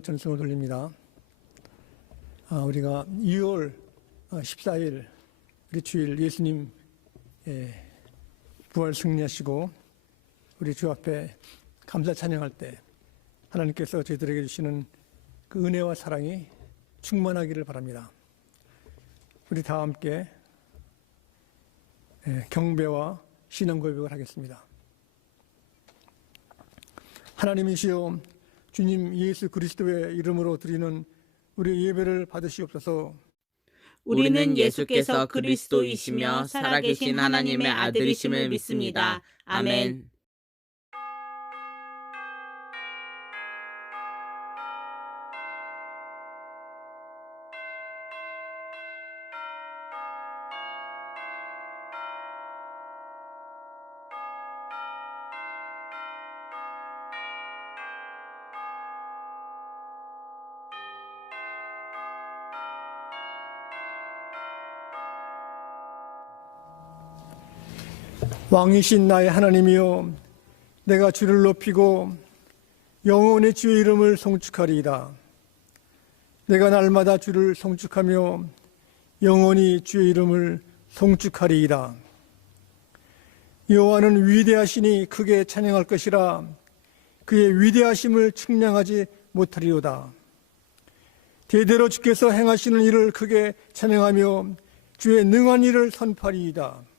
찬양과 전승을 돌립니다. 우리가 2월 14일 우리 주일 예수님 부활 승리하시고 우리 주 앞에 감사 찬양할 때 하나님께서 저희들에게 주시는 그 은혜와 사랑이 충만하기를 바랍니다. 우리 다 함께 경배와 신앙 고백을 하겠습니다. 하나님이시여, 주님 예수 그리스도의 이름으로 드리는 우리 예배를 받으시옵소서. 우리는 예수께서 그리스도이시며 살아계신 하나님의 아들이심을 믿습니다. 아멘. 왕이신 나의 하나님이여, 내가 주를 높이고 영원히 주의 이름을 송축하리이다. 내가 날마다 주를 송축하며 영원히 주의 이름을 송축하리이다. 여호와는 위대하시니 크게 찬양할 것이라. 그의 위대하심을 측량하지 못하리로다. 대대로 주께서 행하시는 일을 크게 찬양하며 주의 능한 일을 선포하리이다.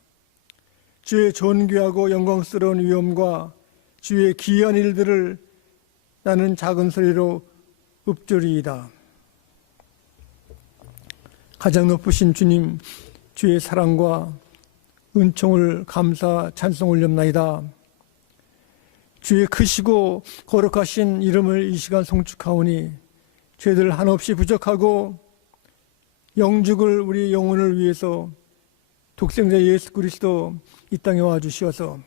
주의 존귀하고 영광스러운 위엄과 주의 기이한 일들을 나는 작은 소리로 읊조리이다. 가장 높으신 주님, 주의 사랑과 은총을 감사 찬송 올렸나이다. 주의 크시고 거룩하신 이름을 이 시간 송축하오니 죄들 한없이 부족하고 영죽을 우리 영혼을 위해서 독생자 예수 그리스도 이 땅에 와주시어서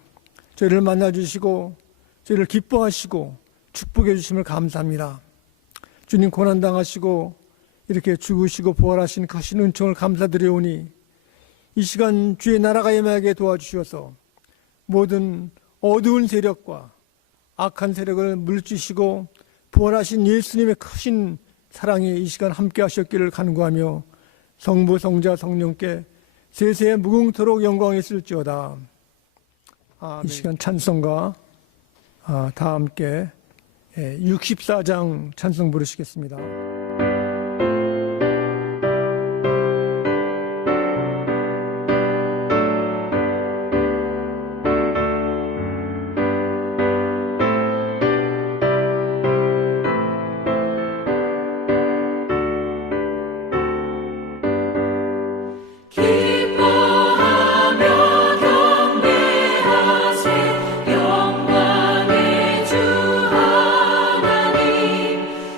저희를 만나주시고 저희를 기뻐하시고 축복해 주심을 감사합니다. 주님 고난당하시고 이렇게 죽으시고 부활하신 크신 은총을 감사드려오니 이 시간 주의 나라가 임하게 도와주시어서 모든 어두운 세력과 악한 세력을 물리치시고 부활하신 예수님의 크신 사랑이 이 시간 함께 하셨기를 간구하며 성부 성자 성령께 세세 무궁토록 영광이 있을지어다. 이 시간 찬송가 다 함께 64장 찬송 부르시겠습니다.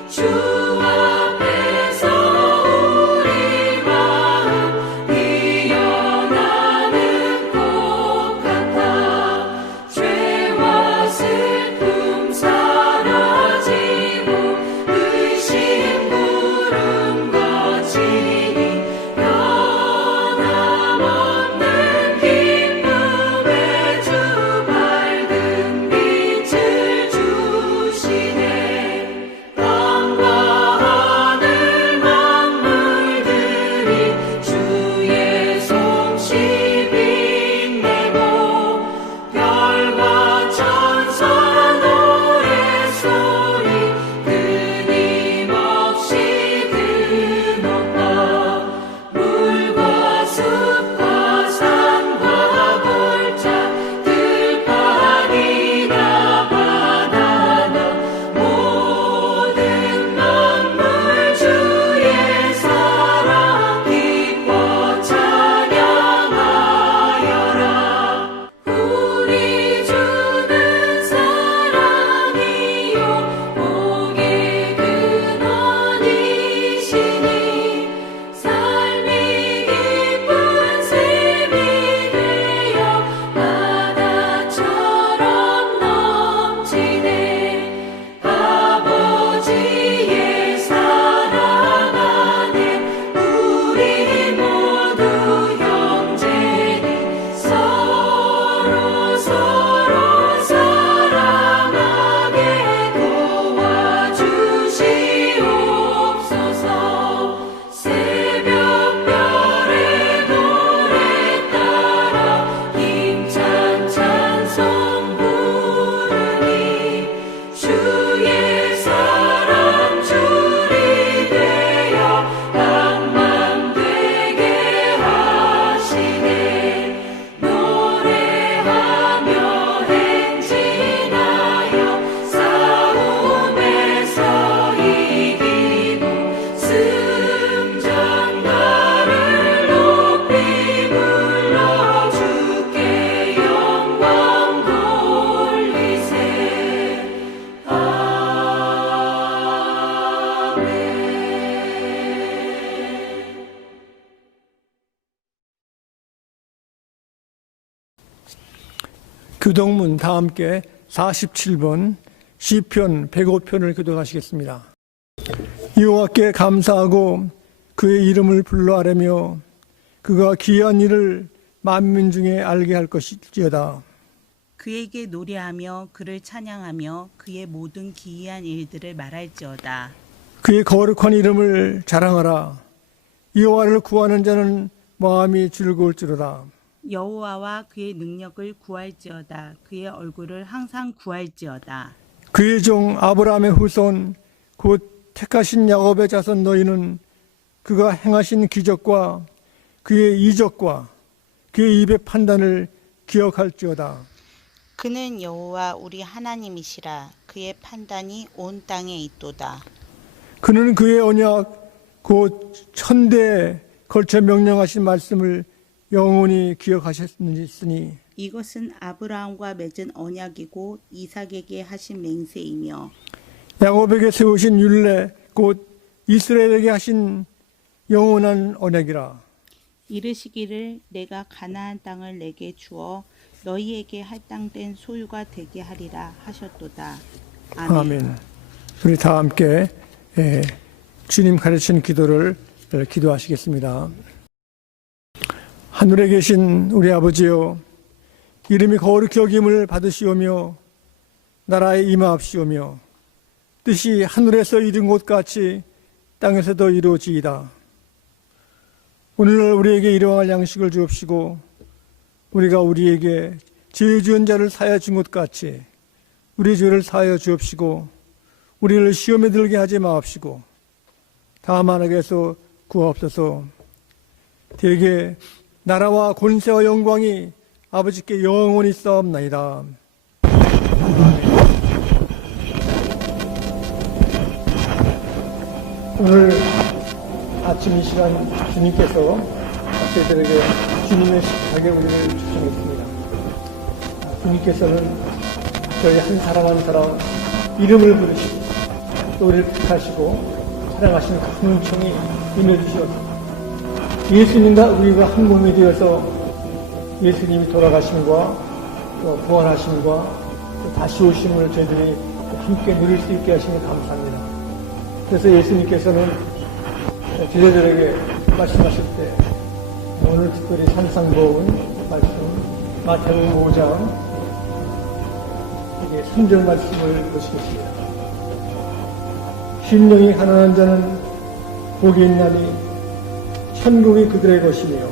주 앞에 교동문 다 함께 47번 시편 105편을 교독하시겠습니다. 여호와께 감사하고 그의 이름을 불러 아뢰며 그가 기이한 일을 만민 중에 알게 할 것일지어다. 그에게 노래하며 그를 찬양하며 그의 모든 기이한 일들을 말할지어다. 그의 거룩한 이름을 자랑하라. 여호와를 구하는 자는 마음이 즐거울지로다. 여호와와 그의 능력을 구할지어다. 그의 얼굴을 항상 구할지어다. 그의 종 아브라함의 후손 곧 택하신 야곱의 자손 너희는 그가 행하신 기적과 그의 이적과 그의 입의 판단을 기억할지어다. 그는 여호와 우리 하나님이시라. 그의 판단이 온 땅에 있도다. 그는 그의 언약 곧 천대에 걸쳐 명령하신 말씀을 영원히 기억하셨으니 이것은 아브라함과 맺은 언약이고 이삭에게 하신 맹세이며 야곱에게 세우신 율례 곧 이스라엘에게 하신 영원한 언약이라. 이르시기를 내가 가나안 땅을 내게 주어 너희에게 할당된 소유가 되게 하리라 하셨도다. 아멘. 아멘. 우리 다 함께 주님 가르치는 기도를 기도하시겠습니다. 하늘에 계신 우리 아버지여, 이름이 거룩히 여김을 받으시오며 나라에 임하옵시오며 뜻이 하늘에서 이룬 것 같이 땅에서도 이루어지이다. 오늘날 우리에게 일용할 양식을 주옵시고 우리가 우리에게 죄 지은 자를 사하여 준 것 같이 우리 죄를 사하여 주옵시고 우리를 시험에 들게 하지 마옵시고 다만 악에서 구하옵소서. 대개 나라와 권세와 영광이 아버지께 영원히 싸움나이다. 오늘 아침 이 시간 주님께서 저희들에게 주님의 식탁에 우리를 초청했습니다. 주님께서는 저희 한 사람 한 사람 이름을 부르시고 또 우리를 택하시고 사랑하시는 큰 은총이 임해주시옵소서. 예수님과 우리가 한 몸이 되어서 예수님이 돌아가심과 또 부활하심과 또 다시 오심을 저희들이 함께 누릴 수 있게 하시니 감사합니다. 그래서 예수님께서는 제자들에게 말씀하실 때 오늘 특별히 산상보은 말씀 마태복음 5장 이게 3절 말씀을 보시겠습니다. 심령이 가난한 자는 복이 있나니 천국이 그들의 것이며.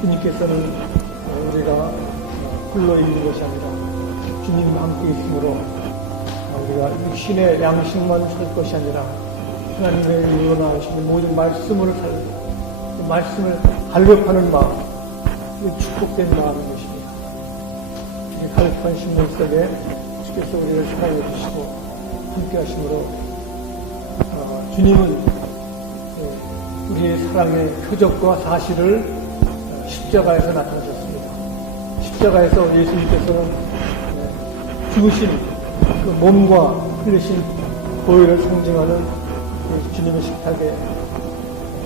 주님께서는 우리가 홀로 있는 것이 아니라 주님과 함께 있으므로 우리가 육신의 양식만 살 것이 아니라 하나님의 일어나시는 모든 말씀으로 살고 그 말씀을 갈급하는 마음, 축복된 마음인 것입니다. 이 갈급한 심령 속에 주께서 우리를 사랑해 주시고 함께 하심으로 주님은 우리의 사랑의 표적과 사실을 십자가에서 나타내셨습니다. 십자가에서 예수님께서는 죽으신 그 몸과 흘리신 보혈을 상징하는 주님의 식탁에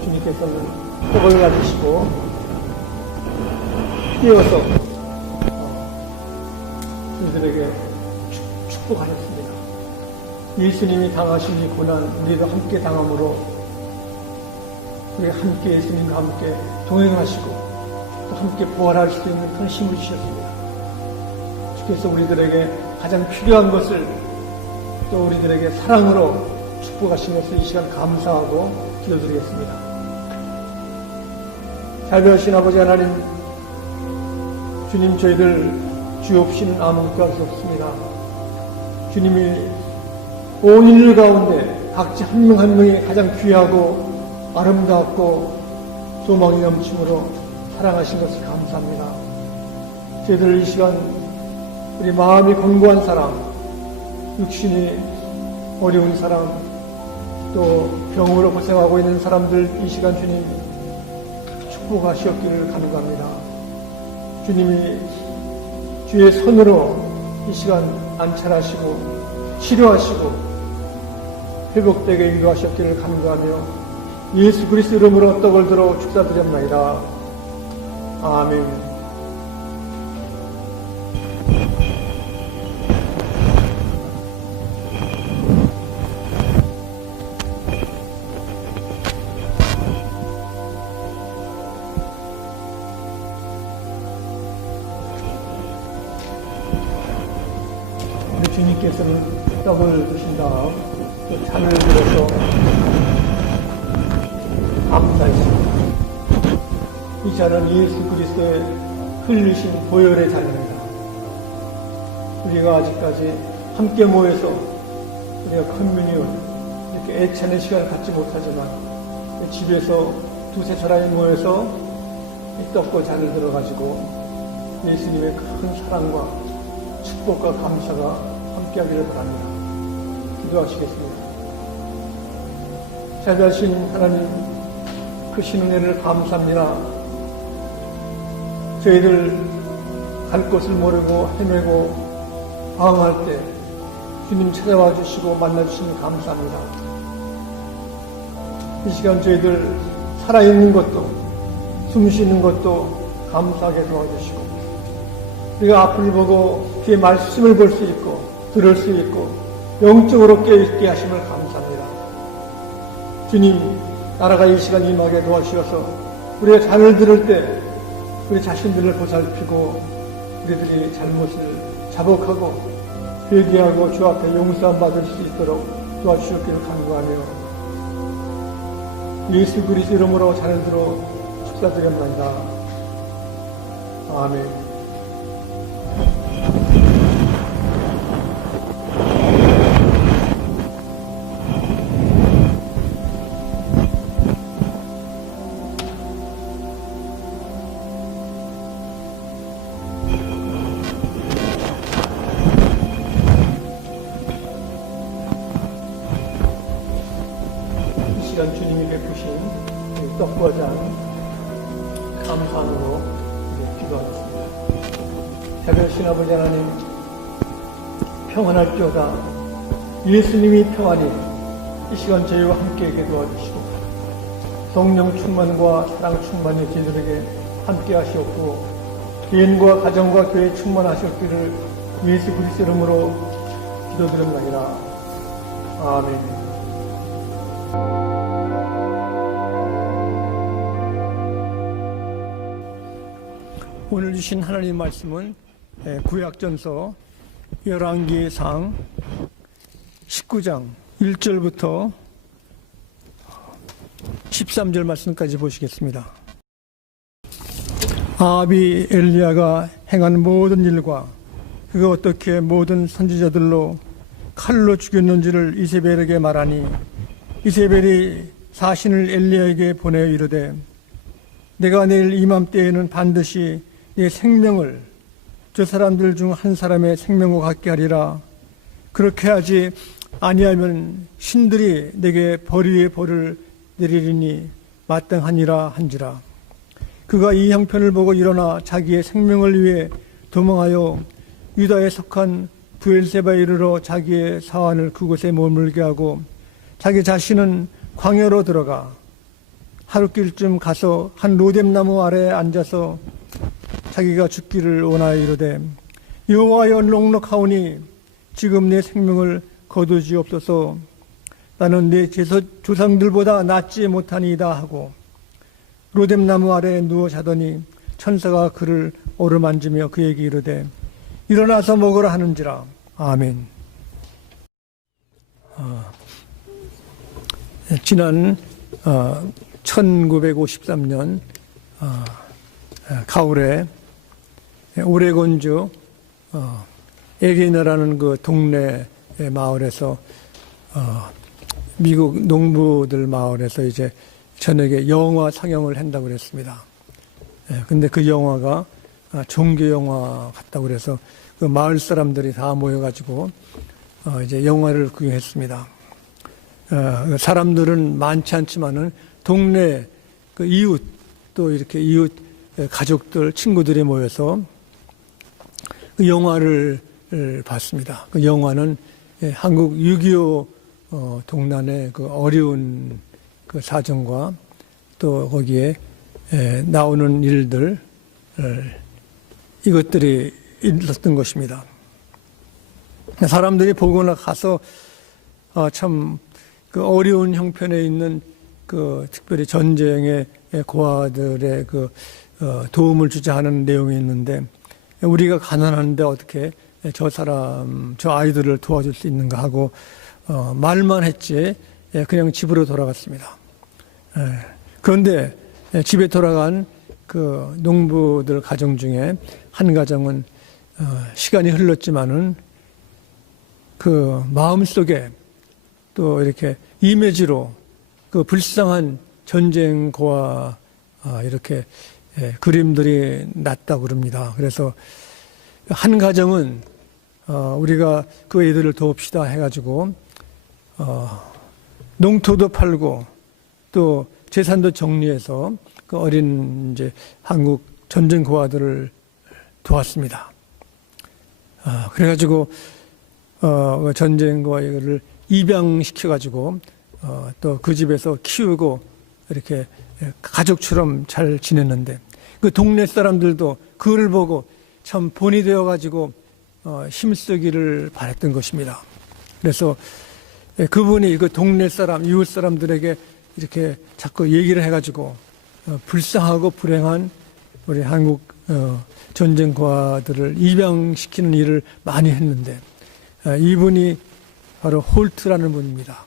주님께서는 떡을 가지시고 띄어서 우리들에게 축복하셨습니다. 예수님이 당하신 이 고난 우리도 함께 당함으로 우리 함께 예수님과 함께 동행하시고 또 함께 부활할 수 있는 큰 힘을 주셨습니다. 주께서 우리들에게 가장 필요한 것을 또 우리들에게 사랑으로 축복하신 것을 이 시간 감사하고 기도드리겠습니다. 자비하신 아버지 하나님, 주님 저희들 주 없이는 아무것도 할 수 없습니다. 주님이 온 인류 가운데 각자 한 명 한 명이 가장 귀하고 아름답고 소망이 넘침으로 사랑하신 것을 감사합니다. 저희들 이 시간 우리 마음이 견고한 사람, 육신이 어려운 사람, 또 병으로 고생하고 있는 사람들 이 시간 주님 축복하시옵기를 간구합니다. 주님이 주의 손으로 이 시간 안찰하시고 치료하시고 회복되게 인도하셨기를 간구하며 예수 그리스도 이름으로 떡을 들어 축사드렸나이다. 아멘. 주님께서는 떡을 드신 다음 그 잔을 들어서 감사했습니다. 이 잔은 예수 그리스도의 흘리신 보혈의 잔입니다. 우리가 아직까지 함께 모여서 우리가 커뮤니온 이렇게 애찬의 시간을 갖지 못하지만 집에서 두세 사람이 모여서 이 떡과 잔을 들어가지고 예수님의 큰 사랑과 축복과 감사가 함께하기를 바랍니다. 기도하시겠습니다. 자비하신 하나님, 크신 은혜를 감사합니다. 저희들 갈 곳을 모르고 헤매고 방황할 때 주님 찾아와 주시고 만나 주시니 감사합니다. 이 시간 저희들 살아있는 것도 숨 쉬는 것도 감사하게 도와주시고 우리가 앞을 보고 그의 말씀을 볼 수 있고 들을 수 있고 영적으로 깨어있게 하심을 감사합니다. 주님, 나라가 이 시간 임하게 도와주셔서 우리가 잔을 들을 때 우리 자신들을 보살피고 우리들이 잘못을 자복하고 회개하고 주 앞에 용서함 받을 수 있도록 도와주셨기를 간구하며 예수 그리스도 이름으로 잔을 들어 축사드립니다. 아멘. 주님이 베푸신 떡과 잔 감사함으로 기도하겠습니다. 자비하신 아버지 하나님, 평안할지어다. 예수님이 평안히 이 시간 저희와 함께하게 도와주시고 성령 충만과 사랑 충만이 저희들에게 함께 하시옵고 개인과 가정과 교회 충만하셨기를 예수 그리스도 이름으로 기도드립니다. 아멘. 오늘 주신 하나님 말씀은 구약전서 열왕기상 19장 1절부터 13절 말씀까지 보시겠습니다. 아합이 엘리야가 행한 모든 일과 그가 어떻게 모든 선지자들로 칼로 죽였는지를 이세벨에게 말하니 이세벨이 사신을 엘리야에게 보내어 이르되 내가 내일 이맘때에는 반드시 내 생명을 저 사람들 중 한 사람의 생명과 같게 하리라. 그렇게 하지 아니하면 신들이 내게 벌 위에 벌을 내리리니 마땅하니라 한지라. 그가 이 형편을 보고 일어나 자기의 생명을 위해 도망하여 유다에 속한 브엘세바에 이르러 자기의 사환을 그곳에 머물게 하고 자기 자신은 광야로 들어가 하룻길쯤 가서 한 로뎀나무 아래에 앉아서 자기가 죽기를 원하여 이르되 여호와여 넉넉하오니 지금 내 생명을 거두지옵소서. 나는 내 조상들보다 낫지 못하니이다 하고 로뎀나무 아래에 누워 자더니 천사가 그를 어루만지며 그에게 이르되 일어나서 먹으라 하는지라. 아멘. 지난 1953년 가을에 오레곤주 에리너라는 그 동네 마을에서 미국 농부들 마을에서 이제 저녁에 영화 상영을 한다고 그랬습니다. 근데 그 영화가 종교 영화 같다고 그래서 그 마을 사람들이 다 모여가지고 이제 영화를 구경했습니다. 사람들은 많지 않지만은 동네 그 이웃 또 이렇게 이웃 가족들 친구들이 모여서 그 영화를 봤습니다. 그 영화는 한국 6.25 동란의 그 어려운 그 사정과 또 거기에 나오는 일들 이것들이 있었던 것입니다. 사람들이 보거나 가서 참 그 어려운 형편에 있는 그 특별히 전쟁의 고아들의 그 도움을 주자 하는 내용이 있는데 우리가 가난한데 어떻게 저 사람, 저 아이들을 도와줄 수 있는가 하고 말만 했지 그냥 집으로 돌아갔습니다. 그런데 집에 돌아간 그 농부들 가정 중에 한 가정은 시간이 흘렀지만은 그 마음속에 또 이렇게 이미지로 그 불쌍한 전쟁과 이렇게 그림들이 났다고 그럽니다. 그래서 한 가정은 우리가 그 애들을 도웁시다 해가지고 농토도 팔고 또 재산도 정리해서 그 어린 이제 한국 전쟁 고아들을 도왔습니다. 그래가지고 전쟁 고아를 입양시켜가지고 또 그 집에서 키우고 이렇게 가족처럼 잘 지냈는데 그 동네 사람들도 그를 보고 참 본이 되어가지고 힘쓰기를 바랬던 것입니다. 그래서 그분이 그 동네 사람, 이웃 사람들에게 이렇게 자꾸 얘기를 해가지고 불쌍하고 불행한 우리 한국 전쟁 고아들을 입양시키는 일을 많이 했는데 이분이 바로 홀트라는 분입니다.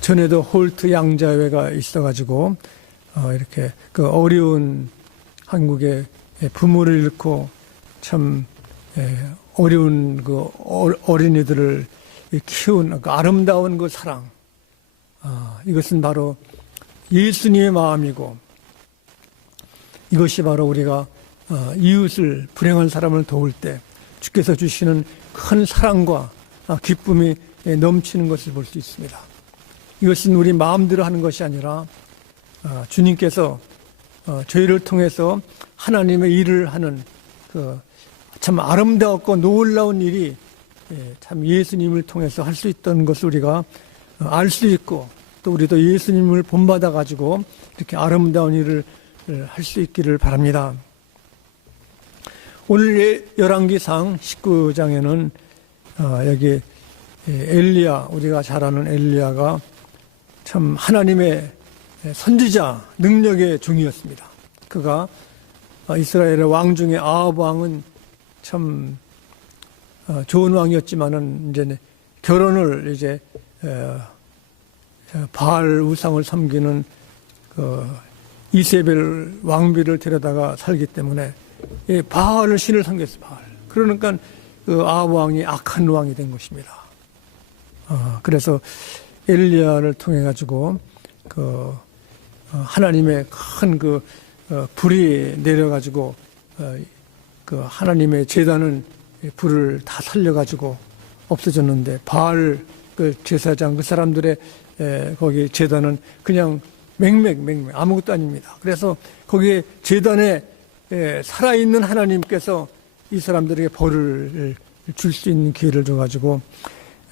전에도 홀트 양자회가 있어가지고 이렇게 그 어려운 한국의 부모를 잃고 참 어려운 그 어린이들을 키운 그 아름다운 그 사랑, 이것은 바로 예수님의 마음이고 이것이 바로 우리가 이웃을 불행한 사람을 도울 때 주께서 주시는 큰 사랑과 기쁨이 넘치는 것을 볼 수 있습니다. 이것은 우리 마음대로 하는 것이 아니라 주님께서 저희를 통해서 하나님의 일을 하는 그 참 아름다웠고 놀라운 일이 참 예수님을 통해서 할 수 있다는 것을 우리가 알 수 있고 또 우리도 예수님을 본받아 가지고 이렇게 아름다운 일을 할 수 있기를 바랍니다. 오늘 열왕기상 19장에는 여기 엘리야, 우리가 잘 아는 엘리야가 참 하나님의 선지자 능력의 종이었습니다. 그가 이스라엘의 왕 중에 아합 왕은 참 좋은 왕이었지만은 이제 결혼을 이제 바알 우상을 섬기는 그 이세벨 왕비를 데려다가 살기 때문에 바알을 신을 섬겼어요. 바알. 그러니까 그 아합 왕이 악한 왕이 된 것입니다. 그래서 엘리야를 통해 가지고 그 하나님의 큰 그 불이 내려 가지고 그 하나님의 제단은 불을 다 살려 가지고 없어졌는데 바알 그 제사장 그 사람들의 거기 제단은 그냥 맹맹 아무것도 아닙니다. 그래서 거기에 제단에 살아있는 하나님께서 이 사람들에게 벌을 줄 수 있는 기회를 줘가지고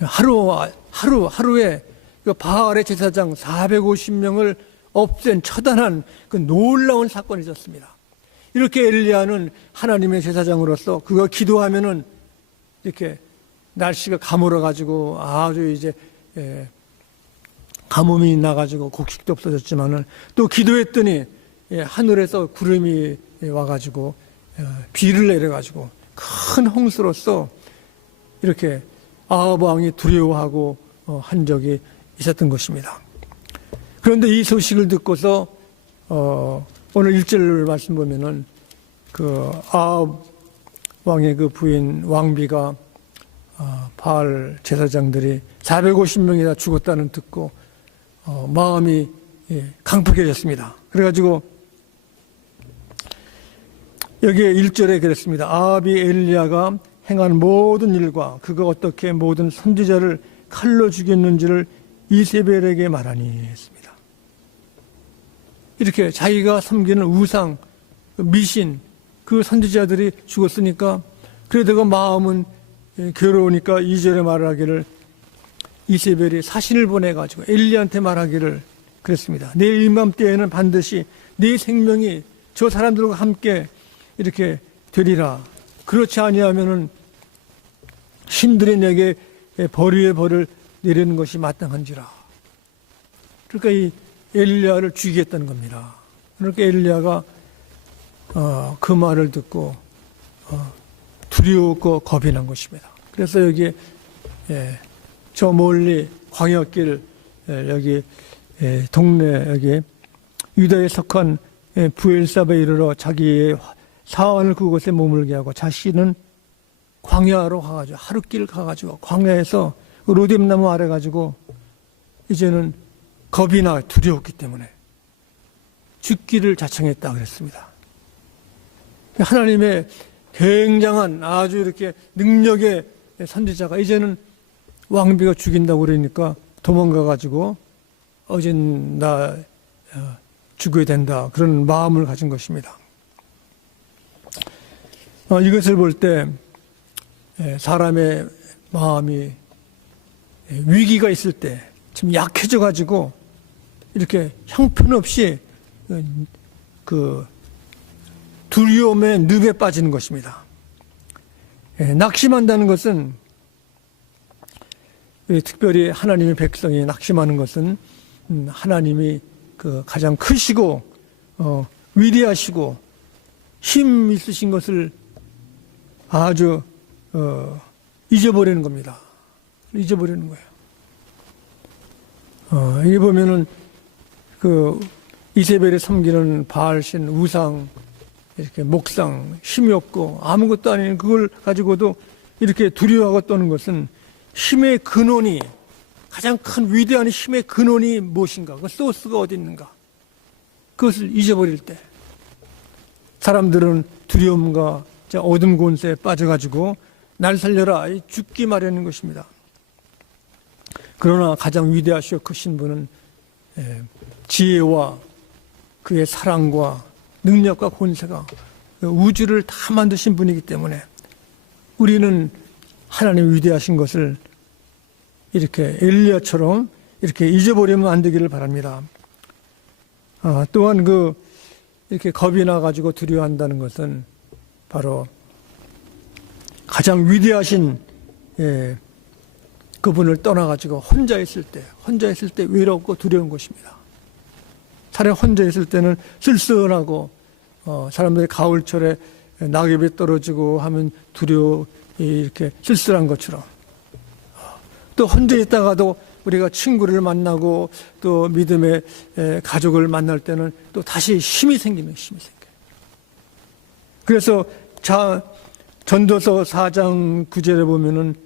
하루에 그 바알의 제사장 450명을 없앤 처단한 그 놀라운 사건이 있었습니다. 이렇게 엘리야는 하나님의 제사장으로서 그거 기도하면은 이렇게 날씨가 가물어가지고 아주 이제 가뭄이 나가지고 곡식도 없어졌지만은 또 기도했더니 하늘에서 구름이 와가지고 비를 내려가지고 큰 홍수로서 이렇게 아합 왕이 두려워하고 한 적이 있었던 것입니다. 그런데 이 소식을 듣고서 오늘 1절 말씀 보면은 그 아합 왕의 그 부인 왕비가 바알 제사장들이 450명이 다 죽었다는 듣고 마음이 강팍해졌습니다. 그래가지고 여기에 1절에 그랬습니다. 아합이 엘리야가 행한 모든 일과 그가 어떻게 모든 선지자를 칼로 죽였는지를 이세벨에게 말하니 했습니다. 이렇게 자기가 섬기는 우상, 미신, 그 선지자들이 죽었으니까 그래도 마음은 괴로우니까 2절에 말하기를 이세벨이 사신을 보내가지고 엘리야한테 말하기를 그랬습니다. 내일 이맘때에는 반드시 네 생명이 저 사람들과 함께 이렇게 되리라. 그렇지 아니하면은 신들이 내게 벌 위에 벌을 내리는 것이 마땅한지라. 그러니까 이 엘리야를 죽이겠다는 겁니다. 그러니까 엘리야가 그 말을 듣고 두려웠고 겁이 난 것입니다. 그래서 여기 저 멀리 광야길 여기 동네 여기 유다에 속한 부엘사바에 이르러 자기의 사원을 그곳에 머물게 하고 자신은 광야로 가가지고 하룻길 가가지고 광야에서 로뎀나무 아래 가지고 이제는 겁이 나 두려웠기 때문에 죽기를 자청했다 그랬습니다. 하나님의 굉장한 아주 이렇게 능력의 선지자가 이제는 왕비가 죽인다고 그러니까 도망가 가지고 어진 나 죽어야 된다 그런 마음을 가진 것입니다. 이것을 볼 때 사람의 마음이 위기가 있을 때 좀 약해져 가지고 이렇게 형편없이 그 두려움의 늪에 빠지는 것입니다. 낙심한다는 것은 특별히 하나님의 백성이 낙심하는 것은 하나님이 그 가장 크시고 위대하시고 힘 있으신 것을 아주 잊어버리는 겁니다. 잊어버리는 거예요. 여기 보면은 그 이세벨이 섬기는 바알신 우상 이렇게 목상 힘이 없고 아무것도 아닌 그걸 가지고도 이렇게 두려워하고 떠는 것은 힘의 근원이 가장 큰 위대한 힘의 근원이 무엇인가? 그 소스가 어디 있는가? 그것을 잊어버릴 때 사람들은 두려움과 어둠 곤세에 빠져가지고 날 살려라 죽기 마련인 것입니다. 그러나 가장 위대하시고 크신 분은 지혜와 그의 사랑과 능력과 권세가 우주를 다 만드신 분이기 때문에 우리는 하나님 위대하신 것을 이렇게 엘리야처럼 이렇게 잊어버리면 안 되기를 바랍니다. 또한 이렇게 겁이 나가지고 두려워한다는 것은 바로 가장 위대하신 그분을 떠나가지고 혼자 있을 때 외롭고 두려운 것입니다. 차라리 혼자 있을 때는 쓸쓸하고 사람들이 가을철에 낙엽이 떨어지고 하면 두려워 이렇게 쓸쓸한 것처럼 또 혼자 있다가도 우리가 친구를 만나고 또 믿음의 가족을 만날 때는 또 다시 힘이 생겨요. 그래서 전도서 4장 9절에 보면은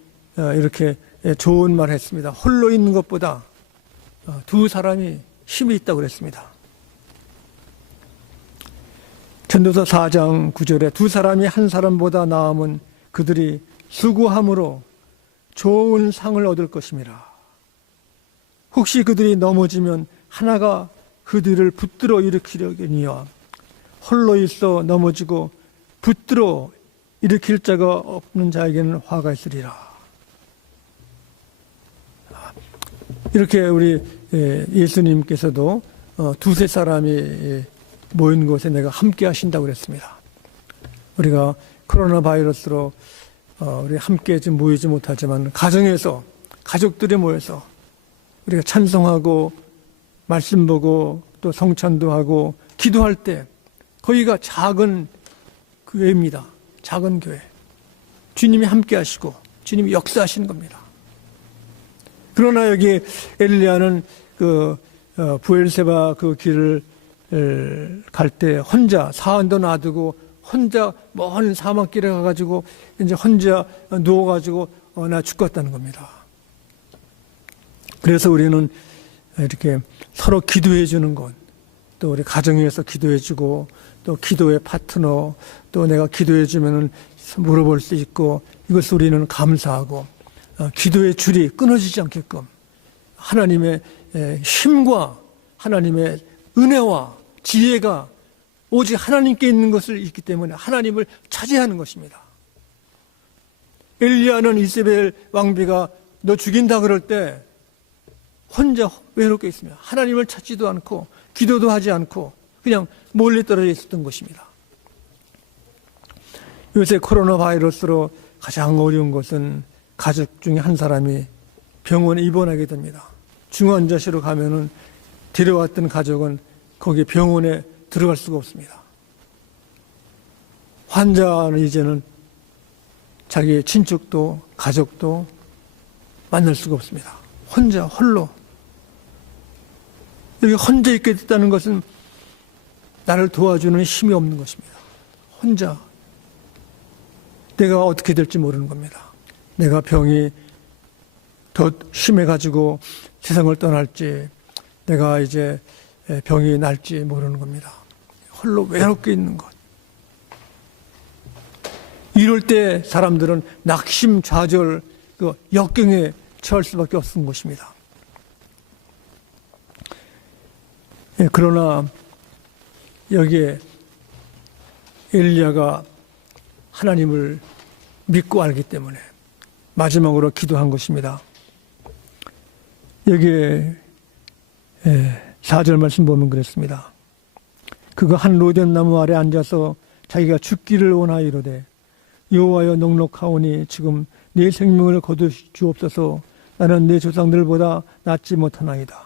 이렇게 좋은 말 했습니다. 홀로 있는 것보다 두 사람이 힘이 있다고 그랬습니다. 전도서 4장 9절에 두 사람이 한 사람보다 나음은 그들이 수고함으로 좋은 상을 얻을 것임이라. 혹시 그들이 넘어지면 하나가 그들을 붙들어 일으키려니와 홀로 있어 넘어지고 붙들어 일으킬 자가 없는 자에게는 화가 있으리라. 이렇게 우리 예수님께서도 두세 사람이 모인 곳에 내가 함께 하신다고 그랬습니다. 우리가 코로나 바이러스로 우리 함께 좀 모이지 못하지만 가정에서 가족들이 모여서 우리가 찬송하고 말씀 보고 또 성찬도 하고 기도할 때 거기가 작은 교회입니다. 작은 교회. 주님이 함께 하시고 주님이 역사하시는 겁니다. 그러나 여기 엘리야는 부엘세바 그 길을 갈 때 혼자 사원도 놔두고 혼자 먼 사막길에 가가지고 이제 혼자 누워가지고 나 죽겠다는 겁니다. 그래서 우리는 이렇게 서로 기도해 주는 것, 또 우리 가정에서 기도해 주고 또 기도의 파트너, 또 내가 기도해 주면은 물어볼 수 있고 이것을 우리는 감사하고 기도의 줄이 끊어지지 않게끔 하나님의 힘과 하나님의 은혜와 지혜가 오직 하나님께 있는 것을 있기 때문에 하나님을 차지하는 것입니다. 엘리야는 이세벨 왕비가 너 죽인다 그럴 때 혼자 외롭게 있으며 하나님을 찾지도 않고 기도도 하지 않고 그냥 멀리 떨어져 있었던 것입니다. 요새 코로나 바이러스로 가장 어려운 것은 가족 중에 한 사람이 병원에 입원하게 됩니다. 중환자실로 가면은 데려왔던 가족은 거기 병원에 들어갈 수가 없습니다. 환자는 이제는 자기의 친척도 가족도 만날 수가 없습니다. 혼자 홀로. 여기 혼자 있게 됐다는 것은 나를 도와주는 힘이 없는 것입니다. 혼자 내가 어떻게 될지 모르는 겁니다. 내가 병이 더 심해가지고 세상을 떠날지, 내가 이제 병이 날지 모르는 겁니다. 홀로 외롭게 있는 것. 이럴 때 사람들은 낙심좌절, 그 역경에 처할 수밖에 없는 것입니다. 그러나 여기에 엘리야가 하나님을 믿고 알기 때문에 마지막으로 기도한 것입니다. 여기에 4절 말씀 보면 그랬습니다. 그가 한 로뎀나무 아래 앉아서 자기가 죽기를 원하여 이르되 여호와여 넉넉하오니 지금 내 생명을 거두어 주옵소서. 나는 내 조상들보다 낫지 못하나이다.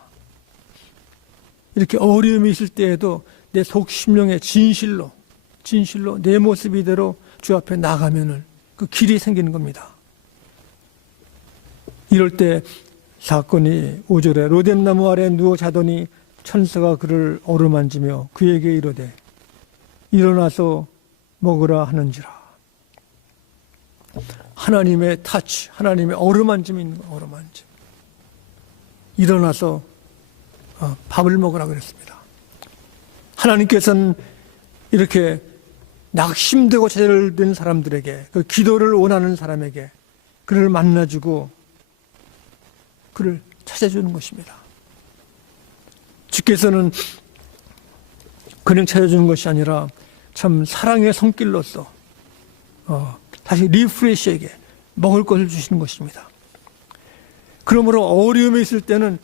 이렇게 어려움이 있을 때에도 내 속심령의 진실로 내 모습 이대로 주 앞에 나가면은 그 길이 생기는 겁니다. 이럴 때 사건이 5절에 로뎀나무 아래 누워 자더니 천사가 그를 어루만지며 그에게 이르되 일어나서 먹으라 하는지라. 하나님의 타치, 하나님의 어루만짐이 있는 거예요. 어루만짐. 일어나서 밥을 먹으라 그랬습니다. 하나님께서는 이렇게 낙심되고 좌절된 사람들에게, 그 기도를 원하는 사람에게 그를 만나주고 그를 찾아주는 것입니다. 주께서는 그냥 찾아주는 것이 아니라 참 사랑의 손길로서 다시 리프레시에게 먹을 것을 주시는 것입니다. 그러므로 어려움이 있을 때는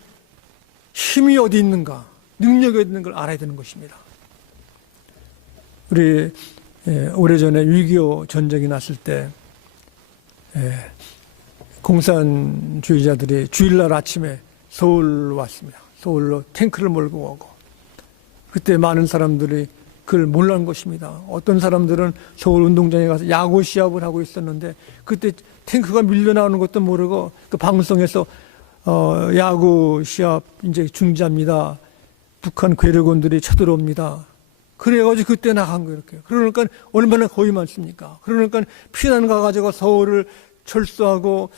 힘이 어디 있는가, 능력이 어디 있는 걸 알아야 되는 것입니다. 우리 오래전에 6.25 전쟁이 났을 때 공산주의자들이 주일날 아침에 서울로 왔습니다. 서울로 탱크를 몰고 오고, 그때 많은 사람들이 그걸 몰랐는 것입니다. 어떤 사람들은 서울 운동장에 가서 야구 시합을 하고 있었는데 그때 탱크가 밀려나오는 것도 모르고 그 방송에서 야구 시합 이제 중지합니다. 북한 괴뢰군들이 쳐들어옵니다. 그래가지고 그때 나간 거예요. 이렇게. 그러니까 얼마나 겁이 많습니까? 그러니까 피난 가가지고 서울을 철수하고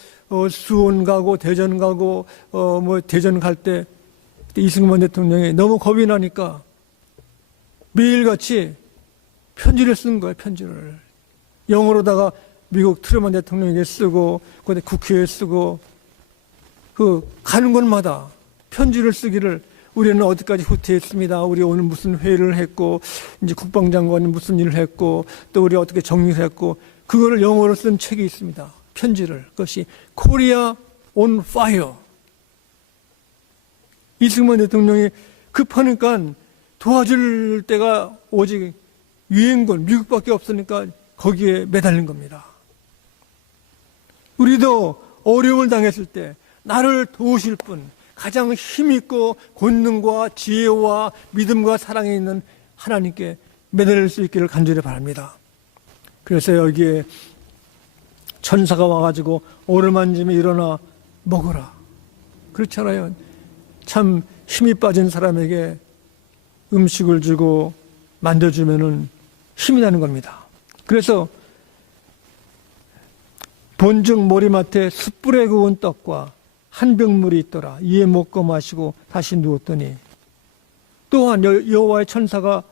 수원 가고 대전 가고 대전 갈 때 이승만 대통령이 너무 겁이 나니까 매일같이 편지를 쓴 거예요. 편지를 영어로다가 미국 트루먼 대통령에게 쓰고 그다음에 국회에 쓰고 그 가는 곳마다 편지를 쓰기를, 우리는 어디까지 후퇴했습니다. 우리 오늘 무슨 회의를 했고 이제 국방장관이 무슨 일을 했고 또 우리 어떻게 정리를 했고, 그거를 영어로 쓴 책이 있습니다. 편지를. 그것이 코리아 온 파이어. 이승만 대통령이 급하니까 도와줄 때가 오직 유엔군 미국밖에 없으니까 거기에 매달린 겁니다. 우리도 어려움을 당했을 때 나를 도우실 분, 가장 힘있고 권능과 지혜와 믿음과 사랑에 있는 하나님께 매달릴 수 있기를 간절히 바랍니다. 그래서 여기에 천사가 와가지고 어루만짐에 일어나 먹어라. 그렇잖아요. 참 힘이 빠진 사람에게 음식을 주고 만져주면은 힘이 나는 겁니다. 그래서 본즉 머리맡에 숯불에 구운 떡과 한 병물이 있더라. 이에 먹고 마시고 다시 누웠더니 또한 여호와의 천사가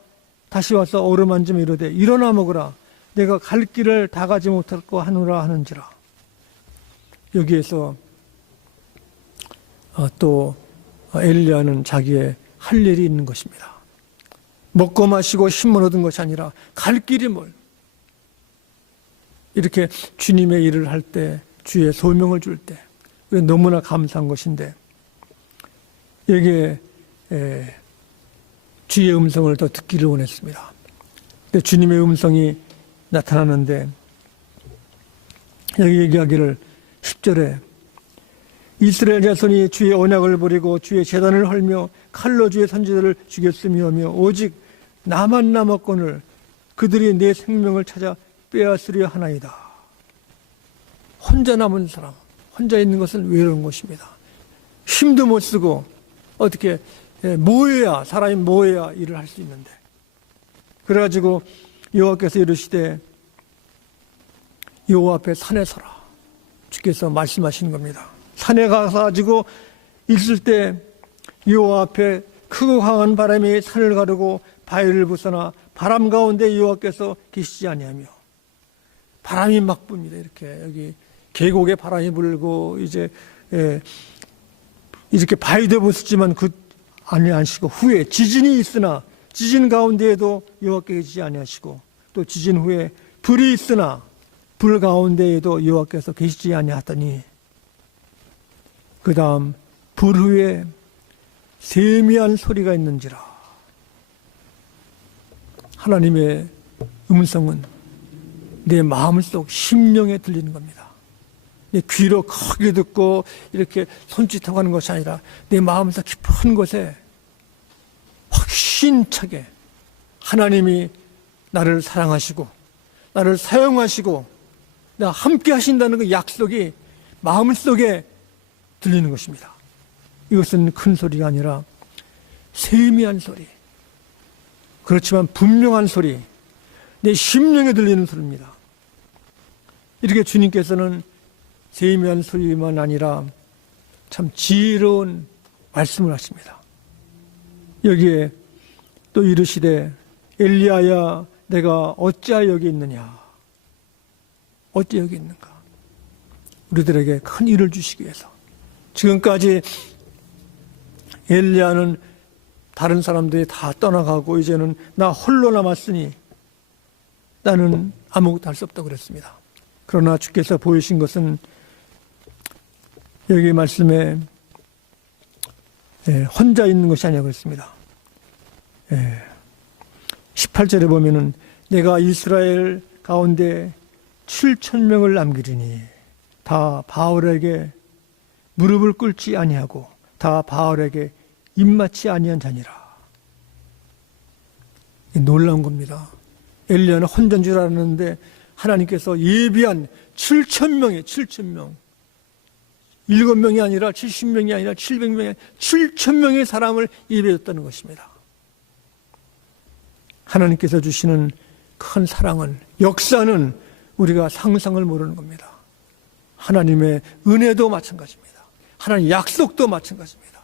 다시 와서 어루만지며 이르되 일어나 먹으라. 내가 갈 길을 다 가지 못하고 하노라 하는지라. 여기에서 또 엘리야는 자기의 할 일이 있는 것입니다. 먹고 마시고 힘을 얻은 것이 아니라 갈 길이 뭘. 이렇게 주님의 일을 할 때, 주의 소명을 줄 때 너무나 감사한 것인데, 여기에 주의 음성을 더 듣기를 원했습니다. 근데 주님의 음성이 나타나는데 여기 얘기하기를 10절에 이스라엘 자손이 주의 언약을 버리고 주의 제단을 헐며 칼로 주의 선지자를 죽였으며 오직 나만 남았거늘 그들이 내 생명을 찾아 빼앗으려 하나이다. 혼자 남은 사람, 혼자 있는 것은 외로운 것입니다. 힘도 못 쓰고 어떻게 모여야, 사람이 모여야 일을 할 수 있는데, 그래가지고 여호와께서 이르시되 여호와 앞에 산에 서라, 주께서 말씀하시는 겁니다. 산에 가가지고 있을 때 여호와 앞에 크고 강한 바람이 산을 가르고 바위를 부서나 바람 가운데 여호와께서 계시지 아니하며, 바람이 막 붑니다. 이렇게 여기 계곡에 바람이 불고 이제 이렇게 바위도 부수지만 그 아니하시고, 후에 지진이 있으나 지진 가운데에도 여호와께서 계시지 아니하시고, 또 지진 후에 불이 있으나 불 가운데에도 여호와께서 계시지 아니하더니, 그 다음 불 후에 세미한 소리가 있는지라. 하나님의 음성은 내 마음속 심령에 들리는 겁니다. 내 귀로 크게 듣고 이렇게 손짓하고 하는 것이 아니라 내 마음속 깊은 곳에 확신차게 하나님이 나를 사랑하시고 나를 사용하시고 나 함께 하신다는 그 약속이 마음속에 들리는 것입니다. 이것은 큰 소리가 아니라 세미한 소리, 그렇지만 분명한 소리, 내 심령에 들리는 소리입니다. 이렇게 주님께서는 세미한 소리만 아니라 참 지혜로운 말씀을 하십니다. 여기에 또 이르시되 엘리야야 내가 어찌하여 여기 있느냐. 어찌 여기 있는가. 우리들에게 큰 일을 주시기 위해서. 지금까지 엘리야는 다른 사람들이 다 떠나가고 이제는 나 홀로 남았으니 나는 아무것도 할 수 없다고 그랬습니다. 그러나 주께서 보이신 것은 여기 말씀에 혼자 있는 것이 아니라고 했습니다. 18절에 보면은 내가 이스라엘 가운데 7,000명을 남기리니 다 바알에게 무릎을 꿇지 아니하고 다 바알에게 입맞지 아니한 자니라. 놀라운 겁니다. 엘리야는 혼자인 줄 알았는데 하나님께서 예비한 7,000명이 7,000명, 7명이 아니라 70명이 아니라 700명이 7,000명의 사람을 예비했다는 것입니다. 하나님께서 주시는 큰 사랑은, 역사는 우리가 상상을 모르는 겁니다. 하나님의 은혜도 마찬가지입니다. 하나님의 약속도 마찬가지입니다.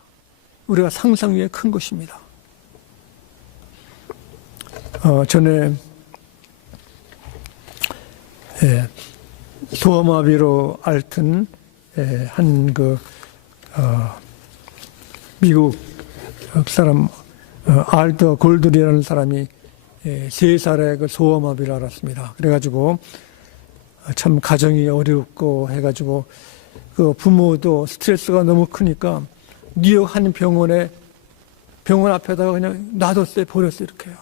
우리가 상상 위에 큰 것입니다. 전에 소아마비로 앓던 한 미국 사람 알더 골드리라는 사람이 3살에 그 소아마비를 앓았습니다. 그래가지고 참 가정이 어렵고 해가지고 그 부모도 스트레스가 너무 크니까 뉴욕 한 병원 앞에다가 그냥 놔뒀어요. 버렸어요. 이렇게요.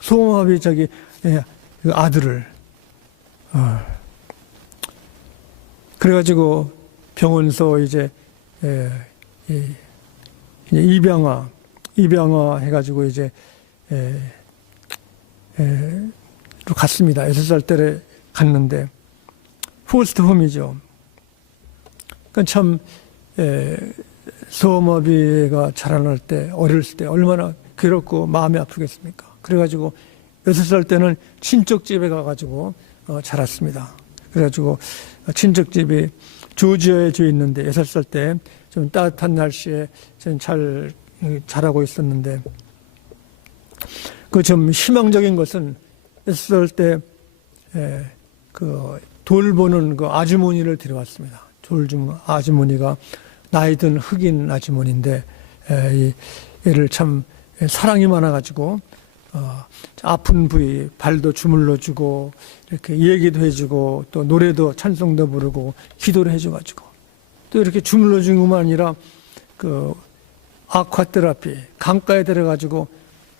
소아마비 그 아들을. 그래가지고 병원서 이제 입양아 해가지고 이제 갔습니다. 6살 때 갔는데 포스트 홈이죠. 그러니까 참 소아마비가 자라날 때, 어렸을 때 얼마나 괴롭고 마음이 아프겠습니까? 그래가지고 6살 때는 친척집에 가가지고 자랐습니다. 그래가지고 친척집이 조지아에 있는데 6살 때 좀 따뜻한 날씨에 좀 잘 자라고 있었는데, 그 좀 희망적인 것은 6살 때 그 돌보는 그 아주머니를 데려왔습니다. 아주머니가 나이 든 흑인 아주머니인데 얘를 참 사랑이 많아가지고 아픈 부위 발도 주물러주고 이렇게 얘기도 해주고 또 노래도 찬송도 부르고 기도를 해줘가지고 또 이렇게 주물러주는 것만 아니라 그 아쿠아테라피 강가에 들어가지고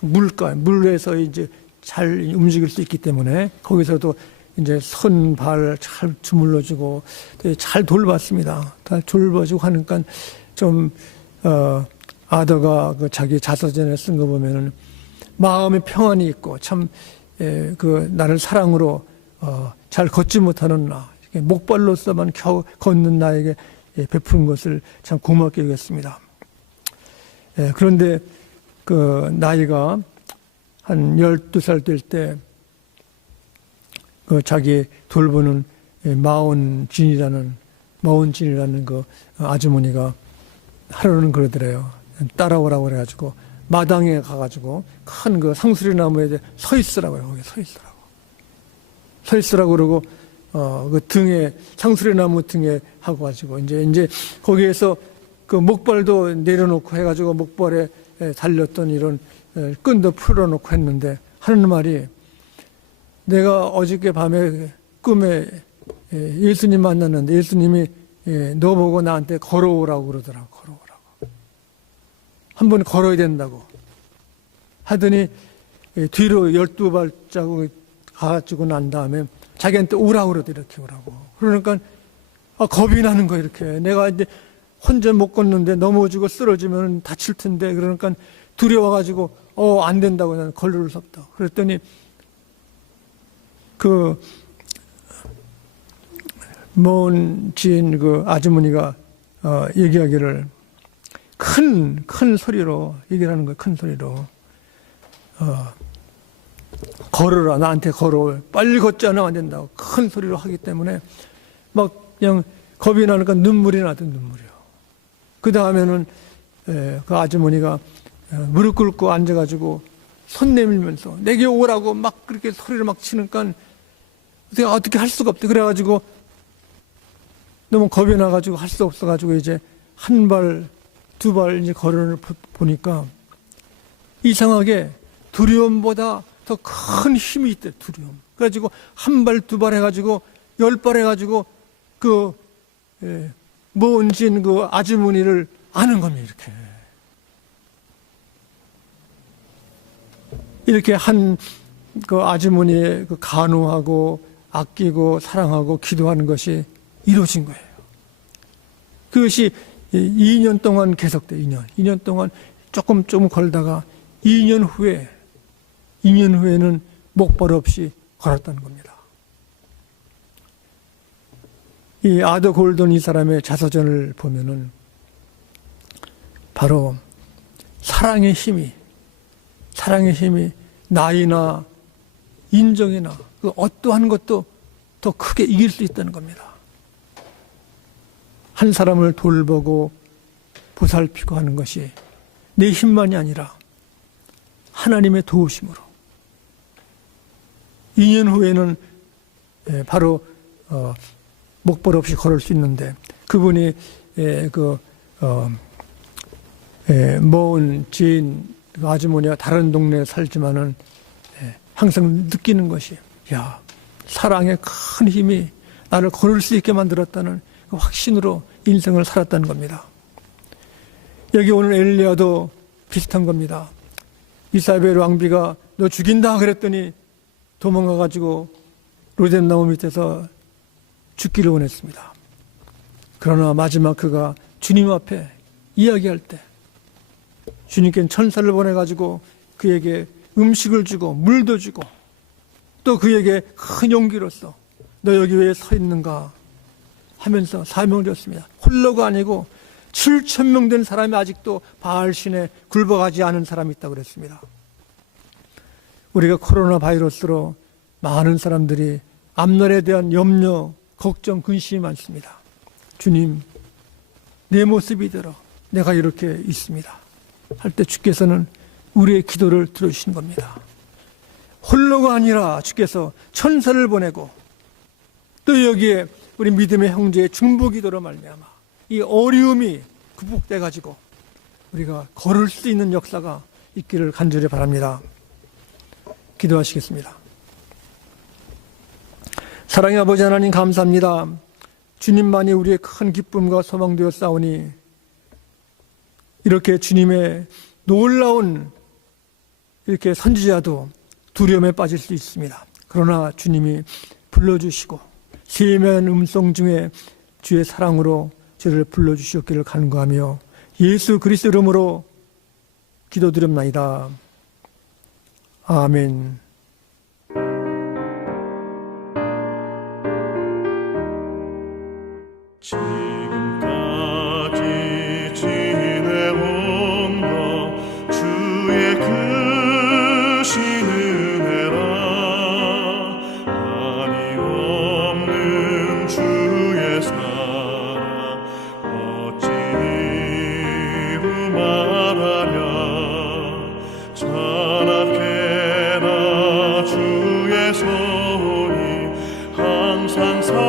물에서 이제 잘 움직일 수 있기 때문에 거기서도 이제 손, 발 잘 주물러주고 잘 돌봤습니다. 다 돌봐주고 하니까 좀 아더가 그 자기 자서전에 쓴 거 보면은 마음의 평안이 있고 참 그 나를 사랑으로 잘 걷지 못하는 나 목발로서만 겨우 걷는 나에게 베푸는 것을 참 고맙게 여겼습니다. 그런데 그 나이가 한 12살 될 때 그 자기 돌보는 마온진이라는 그 아주머니가 하루는 그러더래요. 따라오라고 그래가지고 마당에 가가지고 큰 그 상수리 나무에 서 있으라고요. 거기 서 있으라고 그러고 그 등에 상수리 나무 등에 하고 가지고 이제 거기에서 그 목발도 내려놓고 해가지고 목발에 달렸던 이런 끈도 풀어놓고 했는데 하는 말이, 내가 어저께 밤에 꿈에 예수님 만났는데 예수님이 너 보고 나한테 걸어오라고 그러더라고. 걸어오라고. 한번 걸어야 된다고 하더니 뒤로 12발자국 가지고 난 다음에 자기한테 오라고 그러더라고. 이렇게 오라고. 그러니까 겁이 나는 거야. 이렇게 내가 이제 혼자 못 걷는데 넘어지고 쓰러지면 다칠 텐데, 그러니까 두려워가지고 안 된다고, 나는 걸을 수 없다. 그랬더니 그 먼 지인 그 아주머니가 얘기하기를 큰 소리로 얘기를 하는 거예요. 큰 소리로 걸어라, 나한테 걸어, 빨리 걷지 않으면 안 된다고 큰 소리로 하기 때문에 막 그냥 겁이 나니까 눈물이 나던 눈물이요. 그 다음에는 그 아주머니가 무릎 꿇고 앉아가지고 손 내밀면서 내게 오라고 막 그렇게 소리를 막 치니까 내가 어떻게 할 수가 없대. 그래가지고 너무 겁이 나가지고 할 수 없어가지고 이제 한 발, 두 발 이제 걸어 보니까 이상하게 두려움보다 더 큰 힘이 있대, 두려움. 그래가지고 한 발, 두 발 해가지고 10발 해가지고 그 먼진 그 아주머니를 아는 겁니다. 이렇게 한 그 아주머니의 그 간호하고 아끼고 사랑하고 기도하는 것이 이루어진 거예요. 그것이 2년 동안 계속돼. 2년 동안 조금 걸다가 2년 후에는 목발 없이 걸었다는 겁니다. 이 아더 골든 이 사람의 자서전을 보면은 바로 사랑의 힘이 나이나 인정이나 그 어떠한 것도 더 크게 이길 수 있다는 겁니다. 한 사람을 돌보고 보살피고 하는 것이 내 힘만이 아니라 하나님의 도우심으로 2년 후에는 바로 목발 없이 걸을 수 있는데, 그분이 먼 지인 아주머니가 다른 동네에 살지만은 항상 느끼는 것이, 야, 사랑의 큰 힘이 나를 걸을 수 있게 만들었다는 그 확신으로 인생을 살았다는 겁니다. 여기 오늘 엘리야도 비슷한 겁니다. 이사벨 왕비가 너 죽인다 그랬더니 도망가가지고 로뎀나무 밑에서 죽기를 원했습니다. 그러나 마지막 그가 주님 앞에 이야기할 때 주님께는 천사를 보내가지고 그에게 음식을 주고 물도 주고 또 그에게 큰 용기로서 너 여기 왜 서 있는가 하면서 사명을 줬습니다. 홀로가 아니고 7,000명 된 사람이 아직도 바알신에 굴복하지 않은 사람이 있다고 그랬습니다. 우리가 코로나 바이러스로 많은 사람들이 앞날에 대한 염려, 걱정, 근심이 많습니다. 주님, 내 모습이 이대로 내가 이렇게 있습니다 할 때 주께서는 우리의 기도를 들어주신 겁니다. 홀로가 아니라 주께서 천사를 보내고 또 여기에 우리 믿음의 형제의 중보기도로 말미암아 이 어려움이 극복돼 가지고 우리가 걸을 수 있는 역사가 있기를 간절히 바랍니다. 기도하시겠습니다. 사랑의 아버지 하나님, 감사합니다. 주님만이 우리의 큰 기쁨과 소망되어 싸우니 이렇게 주님의 놀라운 이렇게 선지자도 두려움에 빠질 수 있습니다. 그러나 주님이 불러주시고 세미한 음성 중에 주의 사랑으로 저를 불러주시었기를 간구하며 예수 그리스도 이름으로 기도드립나이다. 아멘. 지금까지 지내온 것 주의 크신 은혜라. 한이 없는 주의 사랑 어찌 이루 말하랴. 찬악해라 주의 손이 항상 살펴주시고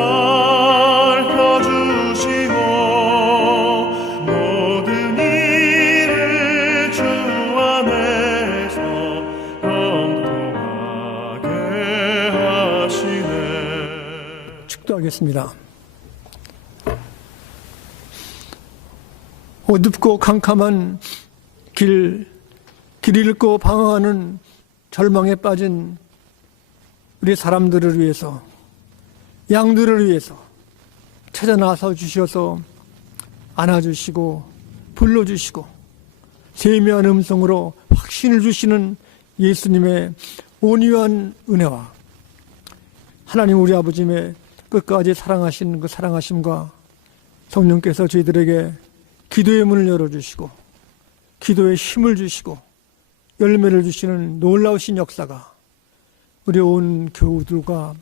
모든 일을 주 안에서 형통하게 하시네. 축도하겠습니다. 어둡고 캄캄한 길 잃고 방황하는 절망에 빠진 우리 사람들을 위해서, 양들을 위해서 찾아 나서 주셔서 안아주시고 불러주시고 세미한 음성으로 확신을 주시는 예수님의 온유한 은혜와 하나님 우리 아버지의 끝까지 사랑하시는 그 사랑하심과 성령께서 저희들에게 기도의 문을 열어주시고 기도의 힘을 주시고 열매를 주시는 놀라우신 역사가 우리 온 교우들과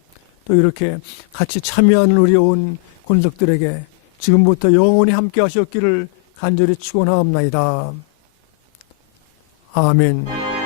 또 이렇게 같이 참여하는 우리 온 권속들에게 지금부터 영원히 함께 하셨기를 간절히 축원하옵나이다. 아멘.